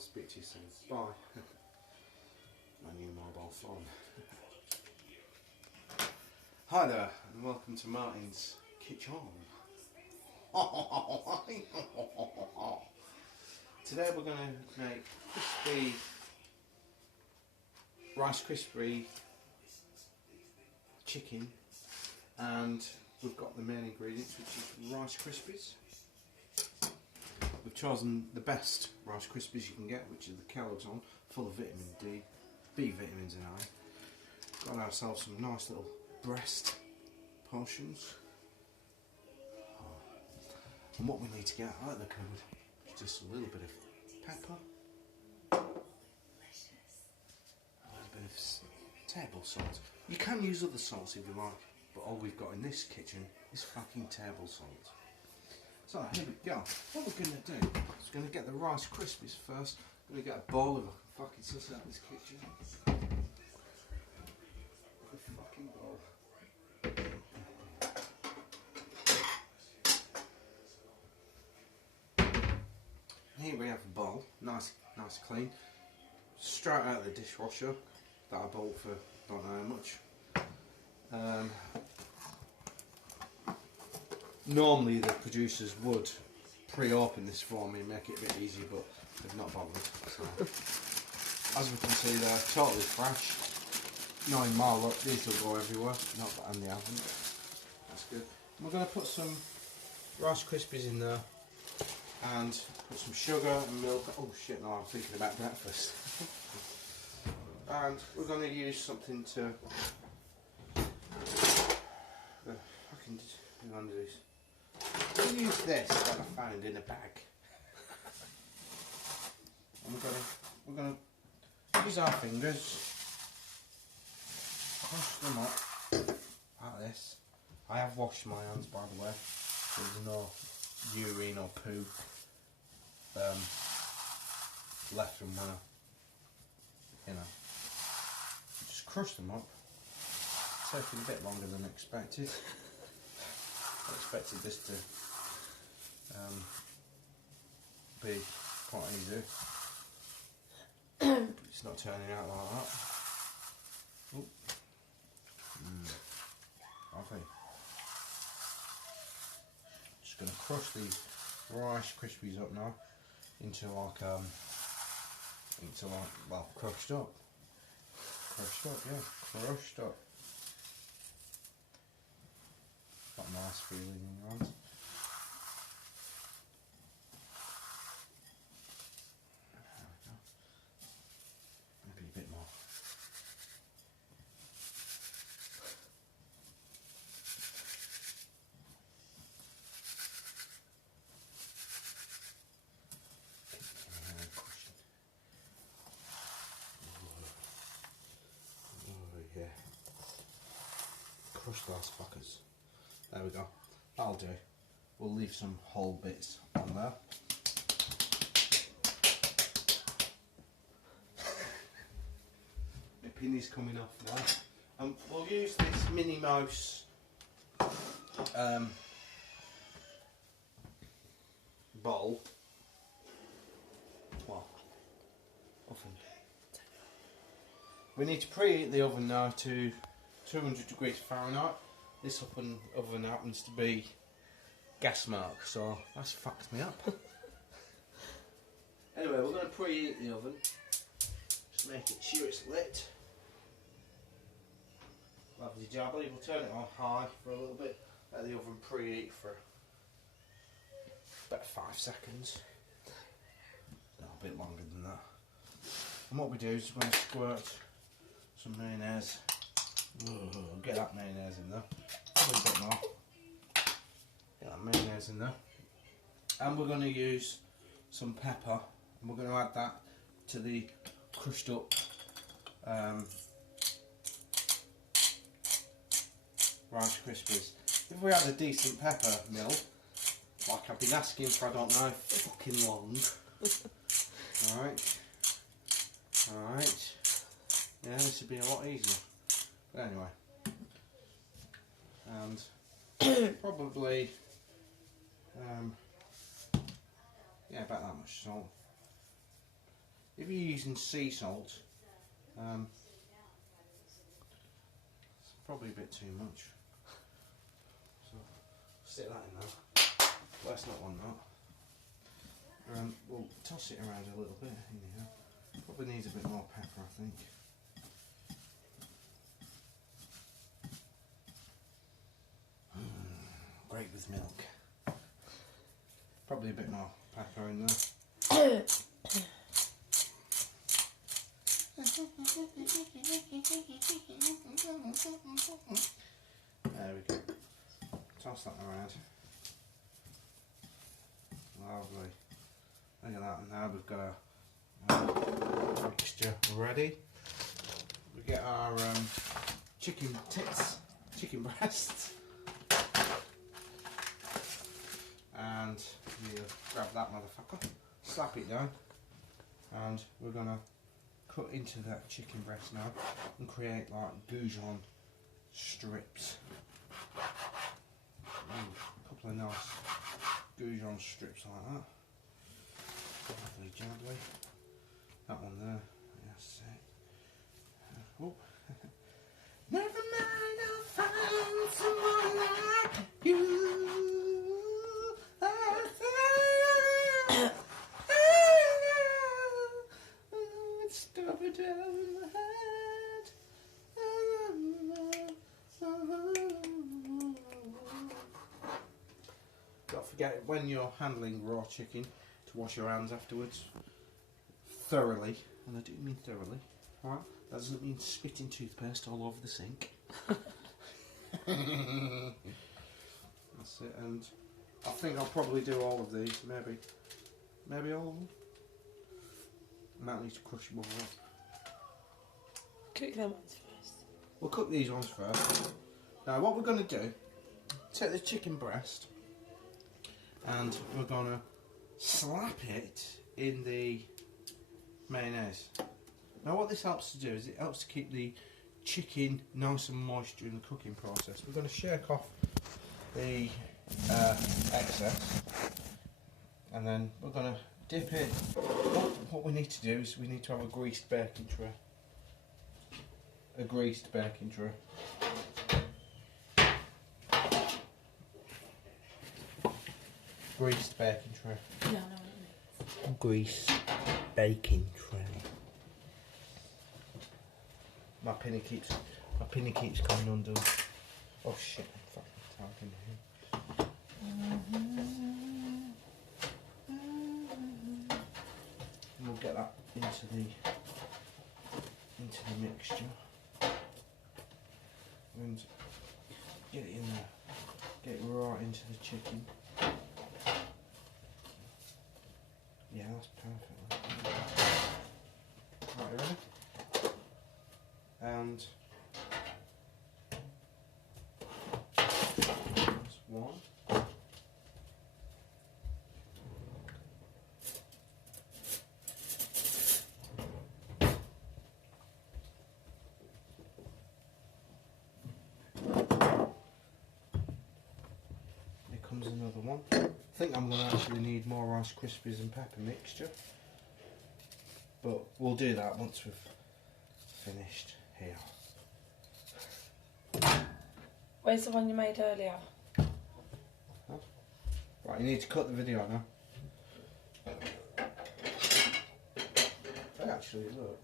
speak to you soon. Bye. My new mobile phone. Hi there, and welcome to Martin's Kitchen. Today we're going to make crispy, Rice Krispy chicken, and we've got the main ingredients, which is Rice Krispies. We've chosen the best Rice Krispies you can get, which are the Kellogg's on, full of vitamin D, B vitamins and iron. Got ourselves some nice little breast portions. And what we need to get out of the cupboard is just a little bit of pepper, a little bit of table salt. You can use other salts if you like, but all we've got in this kitchen is fucking table salt. So here we go. What we're going to do is going to get the Rice Krispies first. I'm going to get a bowl if I can fucking suss out this kitchen. A fucking bowl. Here we have a bowl, nice clean, straight out of the dishwasher that I bought for don't know how much. Normally the producers would pre-open this for me and make it a bit easy, but they've not bothered. So, as we can see, they're totally fresh. Knowing my luck, these will go everywhere. Not that they haven't. That's good. And we're going to put some Rice Krispies in there and put some sugar and milk. Oh shit! No, I'm thinking about breakfast. And we're going to use something to. Fucking do this. We'll use this that I found in a bag, and we're gonna use our fingers, crush them up like this. I have washed my hands, by the way, so there's no urine or poo left from when just crush them up. It's taking a bit longer than expected. I expected this to be quite easy. It's not turning out like that. Oh. Okay. Just going to crush these Rice Krispies up now into like well, crushed up, yeah, crushed up. Got a nice feeling in your hands. There we go. Maybe a bit more. Oh yeah. Crush those fuckers. There we go. That'll do. We'll leave some whole bits on there. My pinny's coming off now. And we'll use this Minnie Mouse bowl. Well, oven. We need to preheat the oven now to 200 degrees Fahrenheit. This oven happens to be gas mark, so that's fucked me up. Anyway, we're going to preheat the oven. Just make sure it's lit. Lovely jabbly. We'll turn it on high for a little bit. Let the oven preheat for about 5 seconds. No, a bit longer than that. And what we do is we're going to squirt some mayonnaise. Get that mayonnaise in there. A little bit more. Get that mayonnaise in there. And we're going to use some pepper, and we're going to add that to the crushed up Rice Krispies. If we had a decent pepper mill, like I've been asking for I don't know how fucking long. Alright. Yeah, this would be a lot easier. But anyway. And probably yeah, about that much salt. If you're using sea salt, it's probably a bit too much. So stick that in there. Let's not want that. We'll toss it around a little bit. Anyhow, probably needs a bit more pepper, I think. Great with milk. Probably a bit more pepper in there. There we go. Toss that around. Lovely. Look at that. And now we've got our mixture ready. We get our chicken tits, chicken breasts. And you grab that motherfucker, slap it down, and we're gonna cut into that chicken breast now and create like goujon strips. Ooh, a couple of nice goujon strips like that. Lovely gently. That one there. Yes. Oh. Never mind, I'll find someone like you. Stop it down the head. Don't forget when you're handling raw chicken to wash your hands afterwards thoroughly, and I do mean thoroughly. Alright, that doesn't mean spitting toothpaste all over the sink. That's it, and I think I'll probably do all of these, maybe all of them. I might need to crush them all up. Cook them ones first. We'll cook these ones first. Now what we're going to do, take the chicken breast and we're going to slap it in the mayonnaise. Now what this helps to do is it helps to keep the chicken nice and moist during the cooking process. We're going to shake off the excess and then we're going to dip it. What we need to do is we need to have a greased baking tray. A greased baking tray. Greased baking tray. No, what it means. Greased baking tray. My pinny keeps coming undone. Oh shit! I'm fucking talking here. And we'll get that into the mixture and get it in there. Get it right into the chicken. Yeah, that's perfect. Right, you ready? And that's one. Here comes another one. I think I'm going to actually need more Rice Krispies and pepper mixture, but we'll do that once we've finished here. Where's the one you made earlier? Huh? Right, you need to cut the video now. Actually, look.